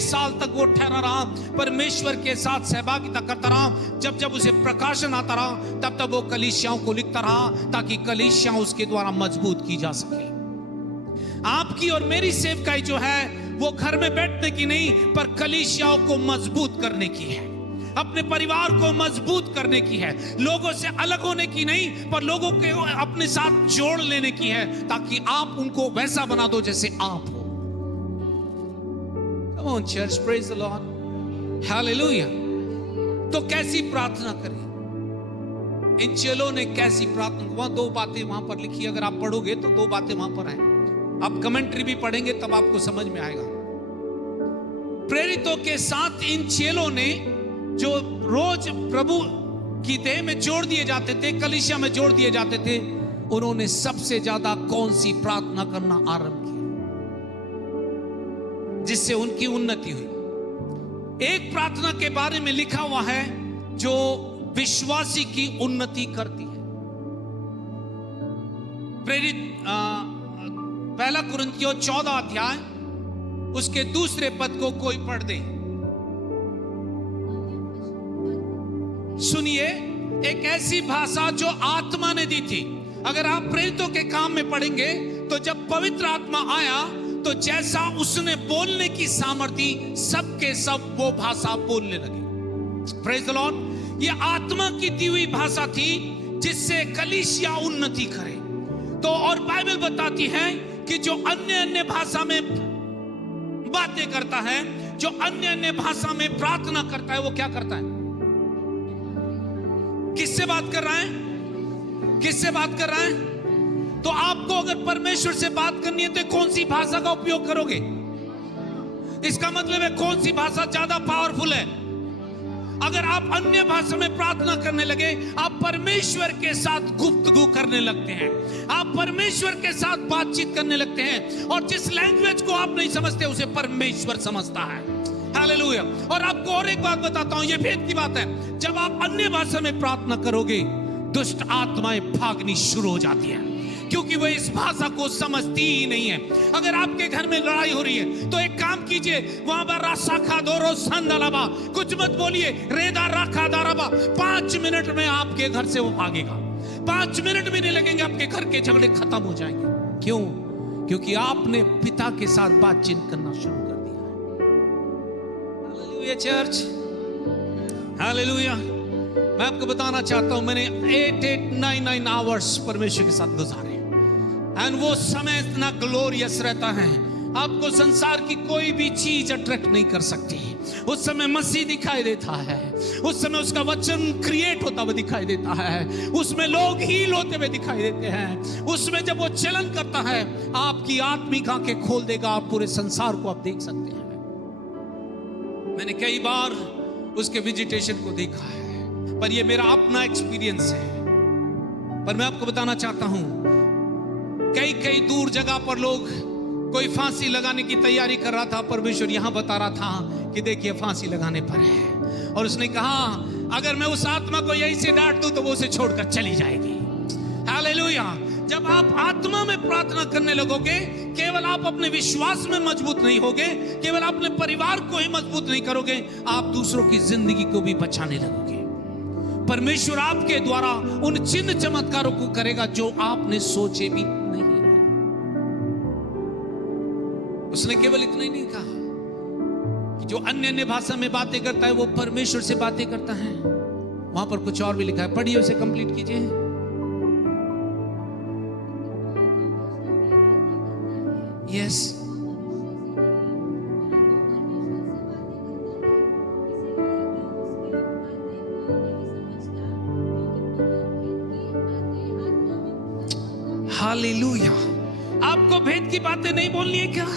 साल तक वो ठहरा रहा, परमेश्वर के साथ सहभागिता करता रहा। जब जब उसे प्रकाशन आता रहा तब तब वो कलीसियाओं को लिखता रहा ताकि कलीसियां उसके द्वारा मजबूत की जा सके। आपकी और मेरी सेवकाई जो है वो घर में बैठने की नहीं, पर कलीसियाओं को मजबूत करने की है, अपने परिवार को मजबूत करने की है, लोगों से अलग होने की नहीं, पर लोगों को अपने साथ जोड़ लेने की है, ताकि आप उनको वैसा बना दो जैसे आप हो। Come on church, praise the Lord, hallelujah। तो कैसी प्रार्थना करें? इन चेलों ने कैसी प्रार्थना? वहां दो बातें वहां पर लिखी, अगर आप पढ़ोगे तो दो बातें वहां पर हैं। आप कमेंट्री भी पढ़ेंगे तब आपको समझ में आएगा। प्रेरितों के साथ इन चेलों ने जो रोज प्रभु की देह में जोड़ दिए जाते थे, कलीसिया में जोड़ दिए जाते थे, उन्होंने सबसे ज्यादा कौन सी प्रार्थना करना आरंभ किया जिससे उनकी उन्नति हुई? एक प्रार्थना के बारे में लिखा हुआ है जो विश्वासी की उन्नति करती है। प्रेरित पहला कुरिन्थियों 14 अध्याय उसके दूसरे पद को कोई पढ़ दे। सुनिए, एक ऐसी भाषा जो आत्मा ने दी थी। अगर आप प्रेरितों के काम में पढ़ेंगे तो जब पवित्र आत्मा आया तो जैसा उसने बोलने की सामर्थ्य, सबके सब वो भाषा बोलने लगे। Praise the Lord. ये आत्मा की दी हुई भाषा थी जिससे कलीसिया उन्नति करे। तो और बाइबल बताती है कि जो अन्य भाषा में बातें करता है, जो अन्य भाषा में प्रार्थना करता है, वो क्या करता है? किससे बात कर रहा है? किससे बात कर रहा है? तो आपको अगर परमेश्वर से बात करनी है तो कौन सी भाषा का उपयोग करोगे? इसका मतलब है कौन सी भाषा ज्यादा पावरफुल है? अगर आप अन्य भाषा में प्रार्थना करने लगे, आप परमेश्वर के साथ गुफ्तगू करने लगते हैं, आप परमेश्वर के साथ बातचीत करने लगते हैं, और जिस लैंग्वेज को आप नहीं समझते उसे परमेश्वर समझता है। हालेलुया। और आपको और एक बात बताता हूं, यह भेद की बात है। जब आप अन्य भाषा में प्रार्थना करोगे, दुष्ट आत्माएं भागनी शुरू हो जाती हैं। क्योंकि वो इस भाषा को समझती ही नहीं है। अगर आपके घर में लड़ाई हो रही है तो एक काम कीजिए, वहां पर रासा खा दो रो संदलाबा, कुछ मत बोलिए, रेदा रखा दाराबा, 5 मिनट में आपके घर से वो भागेगा। 5 मिनट भी नहीं लगेंगे, आपके घर के झगड़े खत्म हो जाएंगे। क्यों? क्योंकि आपने पिता के साथ बातचीत करना शुरू कर दिया। Hallelujah church, hallelujah. मैं आपको बताना चाहता हूं, मैंने 8-9 आवर्स परमेश्वर के साथ गुजारे, एंड वो समय इतना ग्लोरियस रहता है, आपको संसार की कोई भी चीज अट्रैक्ट नहीं कर सकती। उस समय मसीह दिखाई देता है, उस समय उसका वचन क्रिएट होता हुआ दिखाई देता है, उसमें लोग हील होते हुए दिखाई देते हैं, उसमें जब वो चलन करता है आपकी आत्मिक आंखें खोल देगा, आप पूरे संसार को आप देख सकते हैं। मैंने कई बार उसके विजिटेशन को देखा है, पर ये मेरा अपना एक्सपीरियंस है। पर मैं आपको बताना चाहता हूं, कई दूर जगह पर लोग, कोई फांसी लगाने की तैयारी कर रहा था, परमेश्वर यहां बता रहा था कि देखिए फांसी लगाने पर है, और उसने कहा अगर मैं उस आत्मा को यहीं से डांट दूं तो वो उसे छोड़कर चली जाएगी। हालेलुया। जब आप आत्मा में प्रार्थना करने लगोगे, केवल आप अपने विश्वास में मजबूत नहीं होगे, केवल अपने परिवार को ही मजबूत नहीं करोगे, आप दूसरों की जिंदगी को भी बचाने लगोगे। परमेश्वर आपके द्वारा उन चिन्ह चमत्कारों को करेगा जो आपने सोचे भी नहीं। उसने केवल इतना ही नहीं कहा कि जो अन्य भाषा में बातें करता है वो परमेश्वर से बातें करता है, वहां पर कुछ और भी लिखा है, पढ़िए उसे कंप्लीट कीजिए। Yes, hallelujah. आपको भेद की बातें नहीं बोलनी है क्या?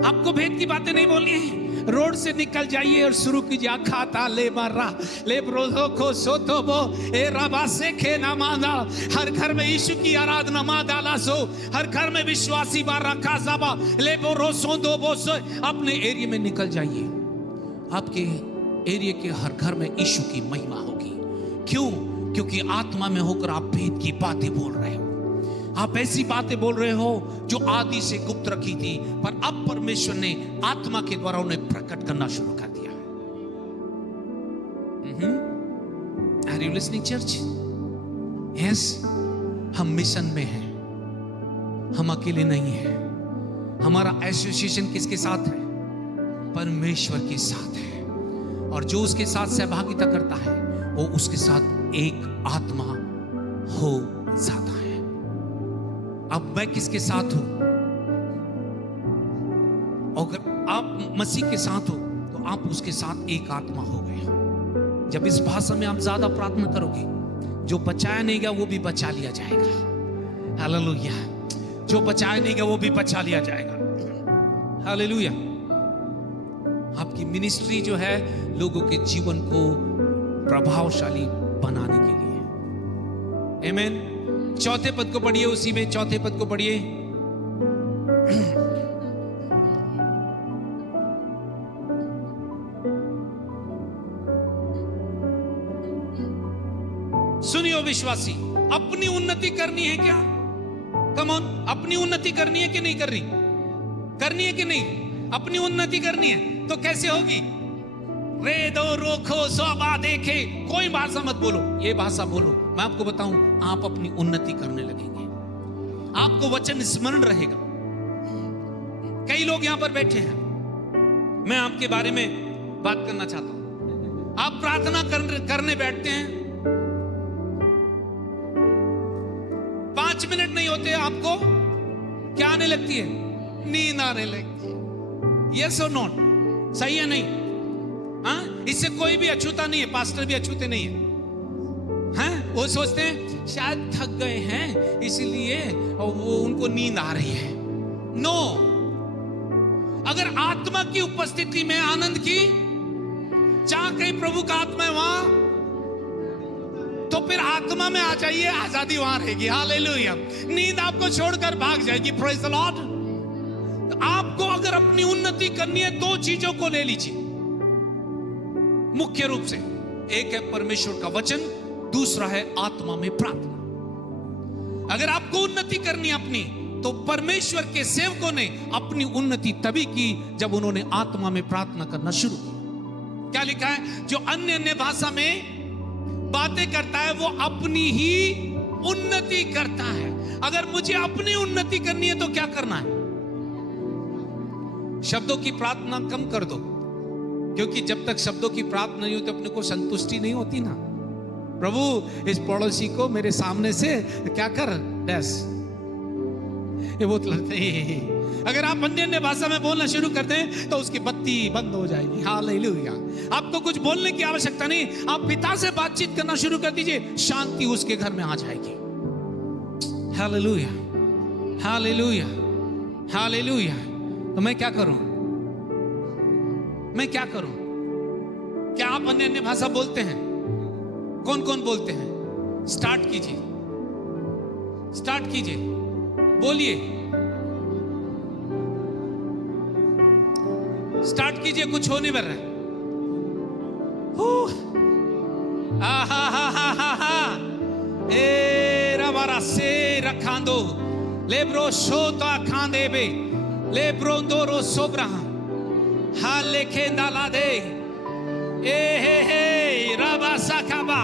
आपको भेद की बातें नहीं बोलनी है? रोड से निकल जाइए और शुरू कीजिए, खाता ले मारा ले ब्रोजो को सोतो बो ए रबा से खे ना माना। हर घर में यीशु की आराधना मा डाला सो, हर घर में विश्वासी बारा काजाबा ले बो रोसो दो बो सो। अपने एरिया में निकल जाइए, आपके एरिया के हर घर में यीशु की महिमा होगी। क्यों? क्योंकि आत्मा में होकर आप भेद की बातें बोल रहे हो, आप ऐसी बातें बोल रहे हो जो आदि से गुप्त रखी थी, पर अब परमेश्वर ने आत्मा के द्वारा उन्हें प्रकट करना शुरू कर दिया। Are you listening, church? Yes, हम मिशन में हैं, हम अकेले नहीं हैं। हमारा एसोसिएशन किसके साथ है? परमेश्वर के साथ है, और जो उसके साथ सहभागिता करता है वो उसके साथ एक आत्मा हो जाता है। अब मैं किसके साथ हूं? अगर आप मसीह के साथ हो तो आप उसके साथ एक आत्मा हो गए। जब इस भाषा में आप ज्यादा प्रार्थना करोगे, जो बचाया नहीं गया वो भी बचा लिया जाएगा। हालेलुया। जो बचाया नहीं गया वो भी बचा लिया जाएगा। हालेलुया। आपकी मिनिस्ट्री जो है लोगों के जीवन को प्रभावशाली बनाने के लिए। आमीन। चौथे पद को पढ़िए, उसी में चौथे पद को पढ़िए। सुनियो विश्वासी, अपनी उन्नति करनी है क्या? कम ऑन, अपनी उन्नति करनी है कि नहीं करनी? करनी है कि नहीं? अपनी उन्नति करनी है तो कैसे होगी? रे दो रोखो सोबा देखे, कोई भाषा मत बोलो, ये भाषा बोलो। मैं आपको बताऊं, आप अपनी उन्नति करने लगेंगे, आपको वचन स्मरण रहेगा। कई लोग यहां पर बैठे हैं, मैं आपके बारे में बात करना चाहता हूं। आप प्रार्थना करने बैठते हैं, 5 मिनट नहीं होते आपको क्या आने लगती है? नींद आने लगती है। यस और नॉट? सही है नहीं? हाँ, इससे कोई भी अछूता नहीं है, पास्टर भी अछूते नहीं है। हाँ, वो सोचते हैं शायद थक गए हैं इसलिए वो उनको नींद आ रही है। नो, अगर आत्मा की उपस्थिति में आनंद की, जहां कहीं प्रभु का आत्मा है वहां, तो फिर आत्मा में आ जाइए, आजादी वहां रहेगी। हालेलुया। नींद आपको छोड़कर भाग जाएगी। Praise the Lord. आपको अगर अपनी उन्नति करनी है, 2 चीजों को ले लीजिए मुख्य रूप से। एक है परमेश्वर का वचन, दूसरा है आत्मा में प्रार्थना। अगर आपको उन्नति करनी अपनी, तो परमेश्वर के सेवकों ने अपनी उन्नति तभी की जब उन्होंने आत्मा में प्रार्थना करना शुरू की। क्या लिखा है? जो अन्य अन्य भाषा में बातें करता है वो अपनी ही उन्नति करता है। अगर मुझे अपनी उन्नति करनी है तो क्या करना है? शब्दों की प्रार्थना कम कर दो, क्योंकि जब तक शब्दों की प्रार्थना नहीं होती अपने को संतुष्टि नहीं होती ना। प्रभु इस पड़ोसी को मेरे सामने से क्या कर डैश, ये बहुत लगता है। अगर आप अन्य अन्य भाषा में बोलना शुरू कर दें तो उसकी बत्ती बंद हो जाएगी। हालेलुया। आपको कुछ बोलने की आवश्यकता नहीं, आप पिता से बातचीत करना शुरू कर दीजिए, शांति उसके घर में आ जाएगी। Hallelujah, hallelujah, hallelujah. तो मैं क्या करूं? मैं क्या करूं? क्या आप अन्य अन्य भाषा बोलते हैं? कौन कौन बोलते हैं? स्टार्ट कीजिए, स्टार्ट कीजिए, बोलिए, स्टार्ट कीजिए। कुछ होने पर रहा है। ए रवारा से रखांदो लेब्रो शोता खांदे बे लेब्रो दोरो सोब्रा हा लेखे डाला दे ए हे रबा साखाबा।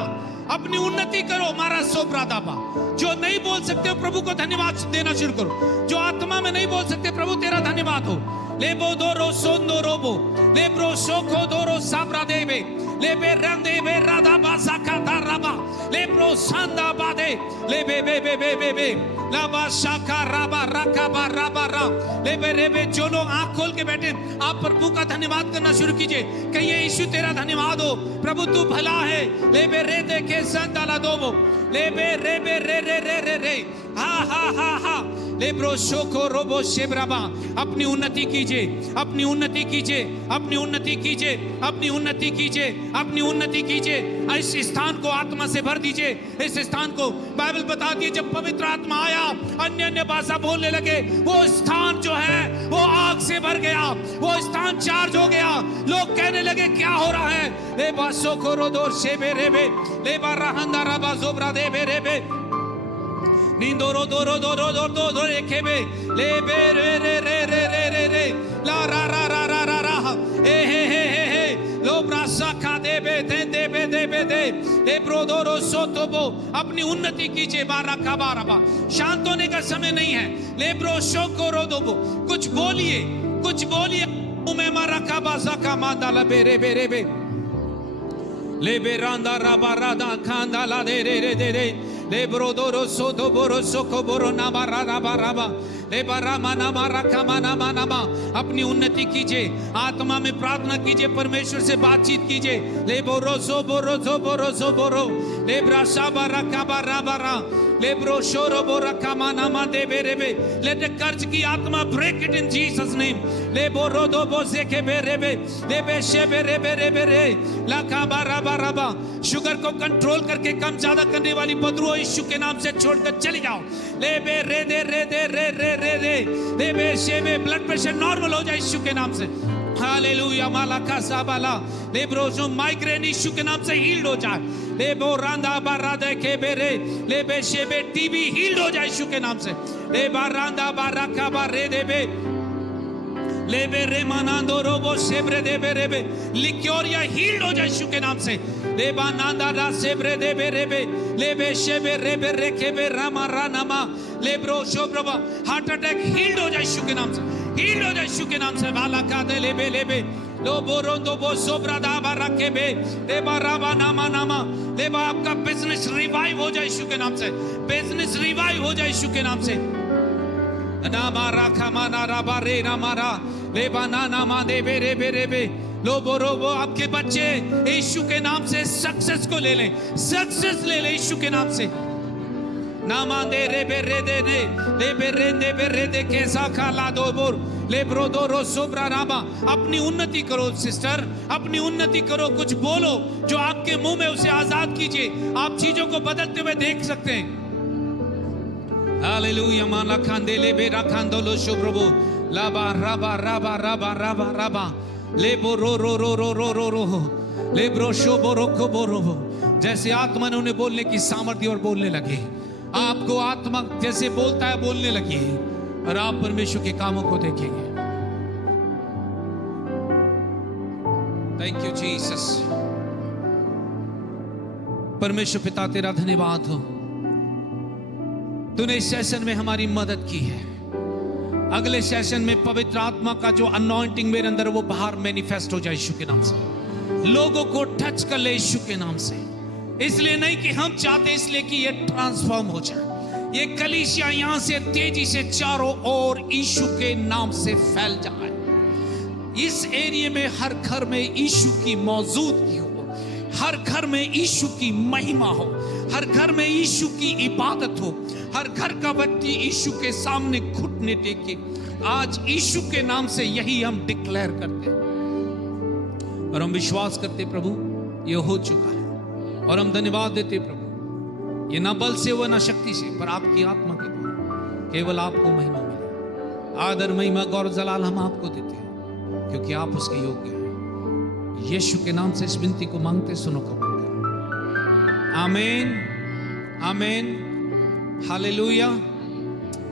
अपनी उन्नति करो मारा सोब्रा दाबा। जो नहीं बोल सकते हो प्रभु को धन्यवाद देना शुरू करो। जो आत्मा में नहीं बोल सकते, प्रभु तेरा धन्यवाद हो। लेबो दोरो सोंदो रोबो लेब्रो शोखो दोरो साब्रा देबे लेबे रंदे बे राधा बासा का दाराबा लेब्रो सांदा बादे लेबे बे बे बे बे बे लाबा शाखा राबा राकाबा राबा रा लेबे रेबे। जो लोग आंख खोल के बैठे, आप प्रभु का धन्यवाद करना शुरू कीजिए। कहिए यीशु तेरा धन्यवाद हो, प्रभु तू भला है। लेबे रे देखे संताला दोबो लेबे रेबे रे रे रे रे रे हा हा हा हा लेब्रो शोको रोबो शेब्राबा। अपनी उन्नति कीजिए, अपनी उन्नति कीजिए, अपनी उन्नति कीजिए, अपनी उन्नति कीजिए, अपनी उन्नति कीजिए। इस स्थान को आत्मा से भर दीजिए। इस स्थान को बाइबल बताती है जब पवित्र आत्मा आया, अन्य अन्य भाषा बोलने लगे, वो स्थान जो है वो आग से भर गया, वो स्थान चार्ज हो गया। लोग कहने लगे क्या हो रहा है? ले बासो को रोदोर शेबे रेबे ले बारा हंदारा बाजोब्रा देबे रेबे निंदोरो दोरो दोरो दोरो दोरो रेखेबे लेबे रे रे रे रे रे रे रे ला रा रा रा रा रा रा ए हे हे हे हे लो ब्रासा खा देबे दे देबे देबे दे ए ब्रोदोरो सोतोबो। अपनी उन्नति कीजिए। बारा का बाराबा। शांत होने का समय नहीं है। ले ब्रो शोको रोदोबो। कुछ बोलिए, कुछ बोलिए। मैं मारा का बासा का मांदाला बेरे बेरे बे ले बेरांदा राबा राधा खांदा ला दे रे रे दे रे ले ब्रोदोरो सोतो बोरो सोको बोरो नामा राबा राबा ले बारामा नामा रखा माना माना मा। अपनी उन्नति कीजिए, आत्मा में प्रार्थना कीजिए, परमेश्वर से बातचीत कीजिए। ले बोरो सो बोरो सो बोरो सो बोरो ले ब्राशा बारा का बारा बारा ले ब्रो शोरो बोरा का माना मा दे बेरे बे। लेट कर्ज की आत्मा break it in Jesus name. ले बोरो दो बोसे के बेरे बे ले बे शे बेरे बेरे बेरे ला का बारा बारा बा। शुगर को कंट्रोल करके कम ज्यादा करने वाली बदबू यीशु के नाम से छोड़कर चली जाओ। ले बे रे दे रे दे रे रे रे रे ले बे शे बे। ब्लड प्रेशर नॉर्मल हो जाए यीशु के नाम से। हालेलुया माला का साबाला ले ब्रोजो माइग्रेन यीशु के नाम से हील्ड हो जाए। ले बो रांदा बारा दे के बेरे ले बे शे बे टीबी हील्ड हो जाए यीशु के नाम से। ले बारांदा बारा का बारे दे बे ले बे रे मानांदो रोबो सेब्रे दे बे रे बे लिक्योरिया हील्ड हो जाए यीशु के नाम से। ले बानांदा रा सेब्रे दे बे रे बे ले बे शे बे रे बे रे के बे रामा रानामा ले ब्रो शोब्रबा। हार्ट अटैक हील्ड हो जाए यीशु के नाम से, हील्ड हो जाए यीशु के नाम से। बाला का दे ले बे लो बोरो दो बो सोब्रा दाबा रखे बे ले बाराबा नामा नामा ले बा। आपका बिजनेस रिवाइव हो जाए यीशु के नाम से, बिजनेस रिवाइव हो जाए यीशु के नाम से। नामा राखा माना राबा रे नामारा ले बाना नामा दे बे रे बे रे बे लो बोरो वो। आपके बच्चे यीशु के नाम से सक्सेस को ले लें, सक्सेस ले ले यीशु के नाम से। नामा दे रे बे रे दे ने ले बे रे दे बे रे दे कैसा खाला दो बोर ले ब्रो दो रो सोब्रा राबा। अपनी उन्नति करो सिस्टर, अपनी उन्नति करो। कुछ बोलो जो आपके मुंह में, उसे आजाद कीजिए। आप चीजों को बदलते हुए देख सकते हैं। हालेलुया माला खांदे ले बे राखांदो लो शुभ्रबो लाबा राबा राबा राबा राबा राबा ले बो रो रो रो रो रो रो रो ले ब्रो शो बो रो को बो रो। जैसे आत्मा ने उन्हें बोलने की सामर्थ्य और बोलने लगे। आपको आत्मा जैसे बोलता है बोलने लगी और आप परमेश्वर के कामों को देखेंगे। Thank you Jesus. परमेश्वर पिता तेरा धन्यवाद हो, तूने इस सेशन में हमारी मदद की है। अगले सेशन में पवित्र आत्मा का जो अनॉइंटिंग मेरे अंदर वो बाहर मैनिफेस्ट हो जाए यीशु के नाम से, लोगों को टच कर ले यीशु के नाम से। इसलिए नहीं कि हम चाहते, इसलिए कि ये ट्रांसफॉर्म हो जाए। ये कलीसिया यहां से तेजी से चारों ओर यीशु के नाम से फैल जाए। इस एरिया में हर घर में यीशु की मौजूदगी हो, हर घर में यीशु की महिमा हो, हर घर में यीशु की इबादत हो, हर घर का व्यक्ति यीशु के सामने घुटने टेके। आज यीशु के नाम से यही हम डिक्लेयर करते हैं और हम विश्वास करते प्रभु ये हो चुका है। और हम धन्यवाद देते प्रभु, ये ना बल से हुआ ना शक्ति से, पर आपकी आत्मा के द्वारा केवल आपको महिमा मिले। आदर महिमा गौर जलाल हम आपको देते हैं क्योंकि आप उसके योग्य हैं। यीशु के नाम से इस विनती को मांगते सुनो कबूल करो। आमीन आमीन हालेलुया।